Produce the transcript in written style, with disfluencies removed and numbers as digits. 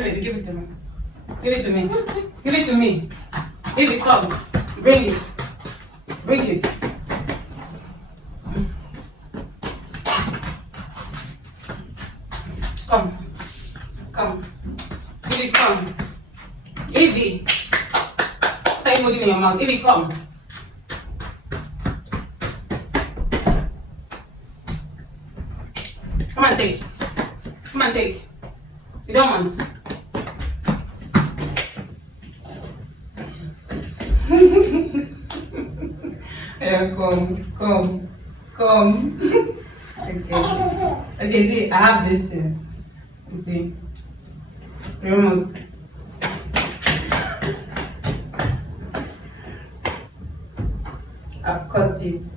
baby, give it to me. Give it to me. Give it to me. Baby, come. Bring it. Bring it. Come. Come. Baby, come. Evie. What are you holding in your mouth? Evie, come. Come and take. Come and take. You don't want. Yeah, come. Okay, see, I have this thing. You see, remote. I've cut you.